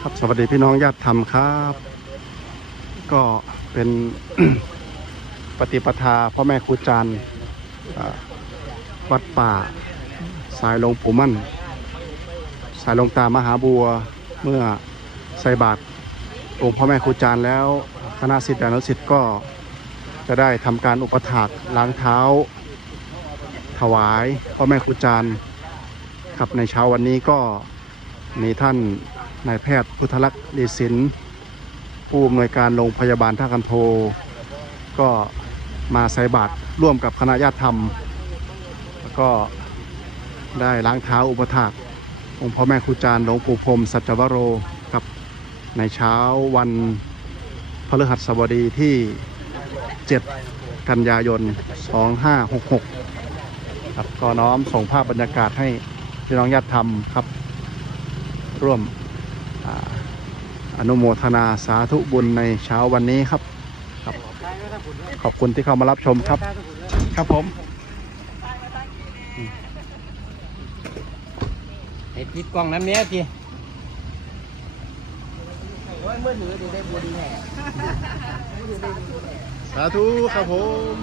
ครับสวัสดีพี่น้องญาติธรรมครับ ก็เป็นปฏิปทาพ่อแม่ครูจันทร์วัดป่า สายหลวงปู่มั่น สายหลวงตามหาบัวเมื่อใส่บาตรองค์พ่อแม่ครูจารย์แล้วคณะสิทธิอนุสิทธิ์ก็จะได้ทำการอุปถากล้างเท้า ถวายพ่อแม่ครูจารย์ ครับในเช้าวันนี้ก็มีท่านนายแพทย์พุทธลักษณ์ดีสินผู้อำนวยการโรงพยาบาลท่ากันโท ก็มาใส่บาตรร่วมกับคณะญาติธรรม แล้วก็ได้ล้างเท้าอุปถากองค์พ่อแม่ครูจารย์หลวงปู่พรมสัจจวโรครับในเช้าวันพฤหัสบดีที่ 7 กันยายน 2566 ครับก็น้อมส่งภาพบรรยากาศให้ พี่น้องญาติธรรมครับ ร่วมอนุโมทนาสาธุบุญในเช้าวันนี้ครับครับ ขอบคุณที่เข้ามารับชมครับ ครับผมไอ้ปิดกล้องน้ำเนี้ยจีสาธุครับผม